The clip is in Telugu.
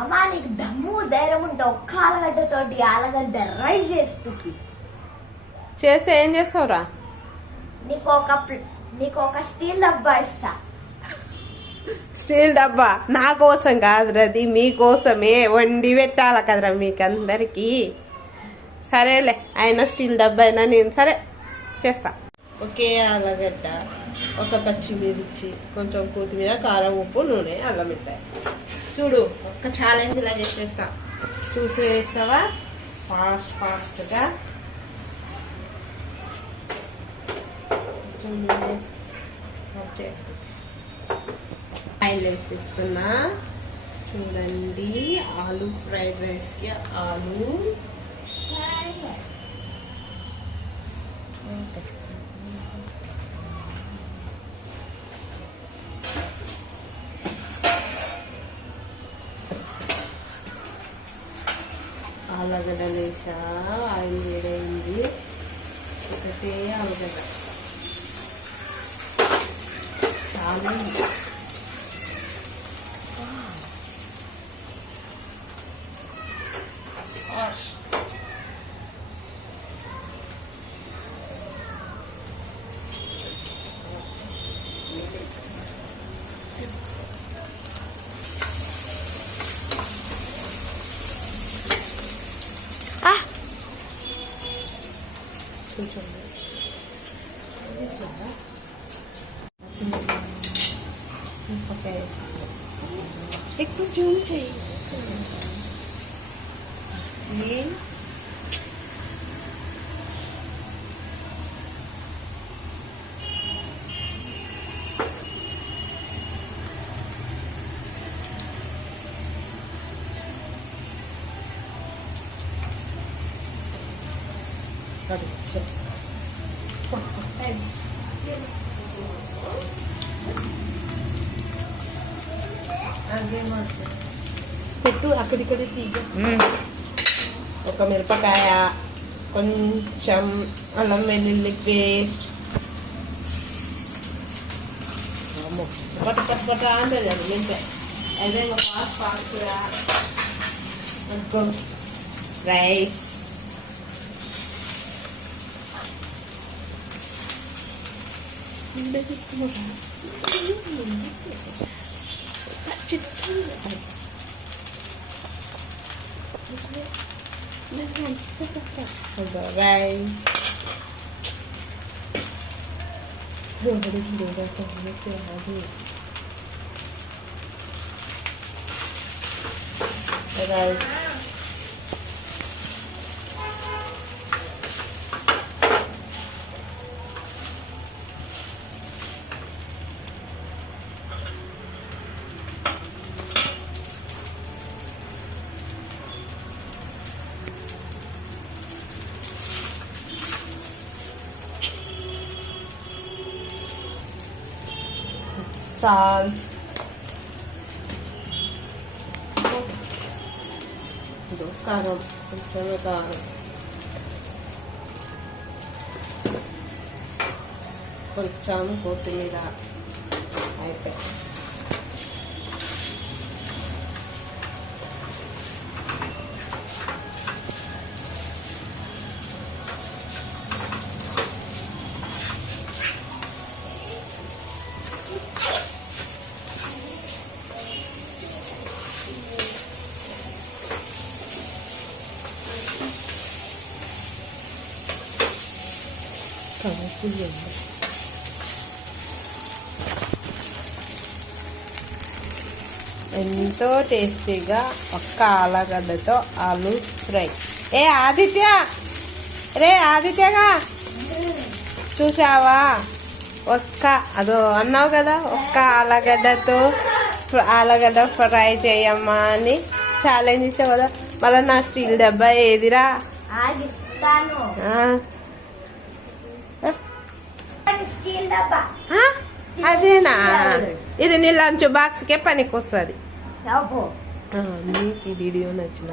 అమ్మా నీకు దమ్ము ధైర్యం ఉంటే ఒక్క ఆలుగడ్డతోటి ఆలుగడ్డ రైస్ చేస్తుంది. చేస్తే ఏం చేస్తావురా? నీకు ఒక స్టీల్ డబ్బా ఇస్తా. స్టీల్ డబ్బా నా కోసం కాదురా, అది మీకోసమే వండి పెట్టాల కదరా మీకందరికి. సరేలే, అయినా స్టీల్ డబ్బా అయినా నేను సరే చేస్తా. ఒకే ఆలుగడ్డ, ఒక పచ్చిమిర్చి, కొంచెం కొత్తిమీర, కారం, ఉప్పు, నూనె, అల్లం మిఠాయి. చూడు, ఒక్క ఛాలెంజ్ ఇలా చేసేస్తా. చూసి వేస్తావా? ఫాస్ట్గా ఆయిల్ వేసిస్తున్నా. చూడండి, ఆలు ఫ్రైడ్ రైస్ కి ఆలు ఆలుగడ్డ వేసా. ఆయిల్ వేడైంది. ఒకటే ఆలుగడ్డ చాలా ఎక్కువ జూమ్ చేయి. పెట్టు అక్కడిక్కడే తీగ. ఒక మిరపకాయ, కొంచెం అల్లం వెల్లుల్లి పేస్ట్. పట అంటది అది మెంతే. అదే ఫాస్ట్గా రైస్. Salt, karam, కొంచెం కారం, కొంచెం కొత్తిమీర. అయిపోయి ఎంతో టేస్టీగా ఒక్క ఆలుగడ్డతో ఆలు ఫ్రై. ఆదిత్య, ఆదిత్యగా చూసావా? అదో అన్నావు కదా, ఒక్క ఆలుగడ్డ ఫ్రై చేయమ్మా అని ఛాలెంజ్ ఇచ్చావు కదా. మళ్ళీ నా స్టీల్ డబ్బా ఏదిరా? అదేనా? ఇది నీ లంచ్ బాక్స్ కే పనికి వస్తుంది. నీకు ఈ వీడియో నచ్చిన